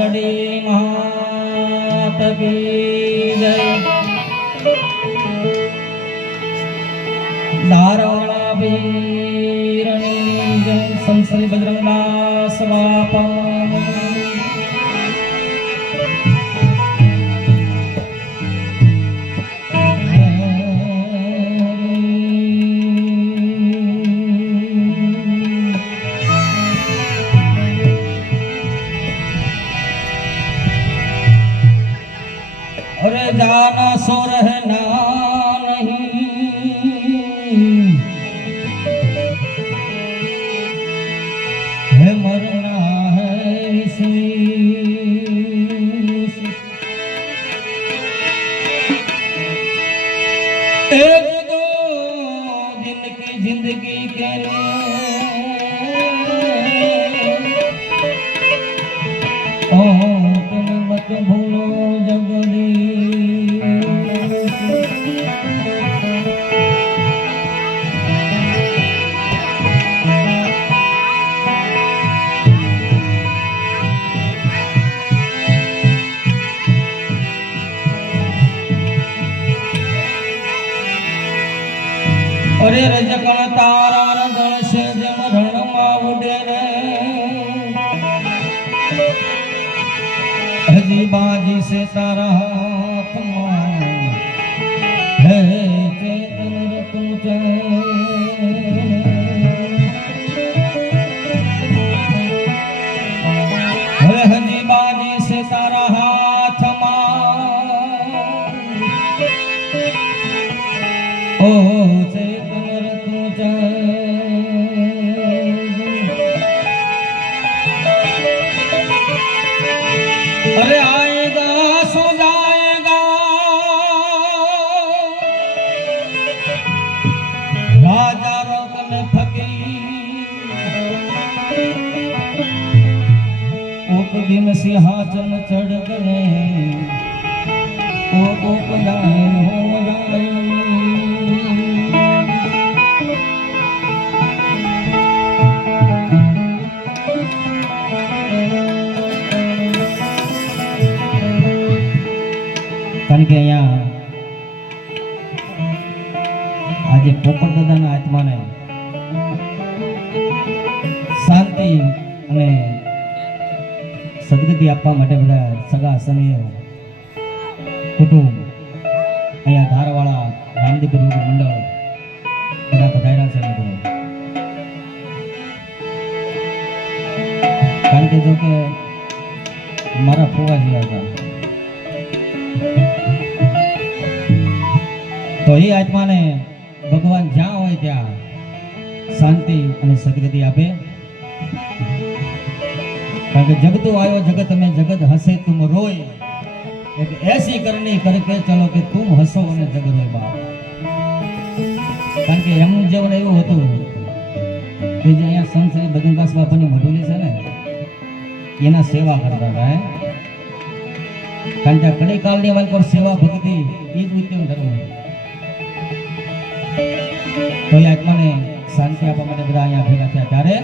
મેલડી માત કી જય ધારવાળા વીરની જય સંશ્રી બજરંગદાસ બાપા जाना सो रहना नहीं है मरना है इसमें एक दो दिन की जिंदगी के लिए तुम मत भूलो जगदी अरे रजकण तारा रंधण से जम रण उड़े रे हजी बाजी से तारा हाथ है चेतन रतन है हजी बाजी से तारा हाथ ओ अरे आएगा सो जाएगा राजा रोकन फकीर ओप दिन सिंहासन चढ़ गए ओप जाए हो जाए કારણ કે અહીંયા આજે પોપટ દાદાના આત્માને શાંતિ અને સદગતિ આપવા માટે બધા સગા સનીય કુટુંબ અહીંયા ધારવાળા રામદીપ મંડળ બધા પધાર્યા છે મિત્રો. કારણ કે જો કે મારા ફુવાજી હતા તો એ આત્માને ભગવાન જ્યાં હોય ત્યાં શાંતિ અને સદગતિ આપે. કારણ કે જગ તો આવ્યો જગત में जगत हंसे तुम रोए एक ऐसी करनी करके चलो कि तुम हंसो અને જગ રોય બાપ. કારણ કે એમનું જીવન એવું હતું કે જે અહીંયા સંત શ્રી બજરંગદાસ બાપાની મઢુલી છે ને એના સેવા કરતા હતા. કારણ કે કડી કાળની વાત પર સેવા ભક્તિ એ જ ઉત્તમ ધર્મ. તો એ આત્માને શાંતિ આપવા માટે બધા અહીંયા ભેગા થયા ત્યારે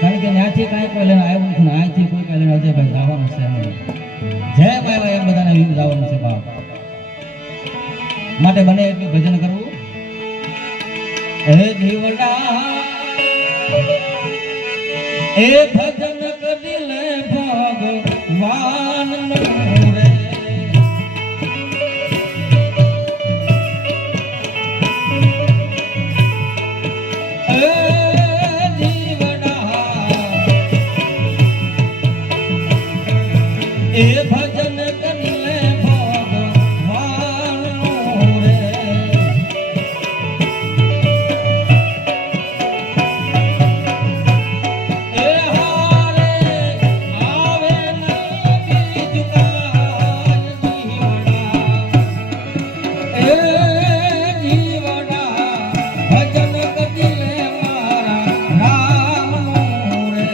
કારણ કે ત્યાંથી કાંઈ કોઈ લઈને આવ્યું નથી ને અહીંથી કોઈ કઈ લઈને આવજે ભાઈ જવાનું છે જય ભાઈ એમ બધાને વ્યૂ જવાનું છે બાપ. માટે બને એટલું ભજન કરવું. હે જીવડા એ ભજન કરી લે ભગવાન રે ए भजन कर ले भगवान रे ए हारे आवे नहीं झुकाय जीवड़ा ए जीवड़ा भजन कर ले मारा राम रे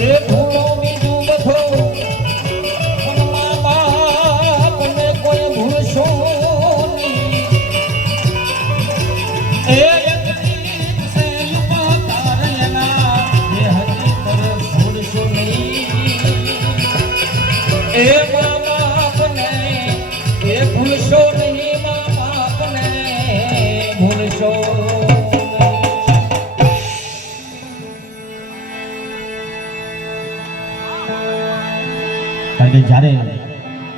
એ ભૂલો બીજું બધો પણ મા બાપને કોઈ ભૂલશો નહીં. એ એકદીપ સેલમાં તારયના એ હજી પર છોડશો નહીં. એ મા બાપને એ ભૂલશો નહીં, મા બાપને ભૂલશો કારણ કે જ્યારે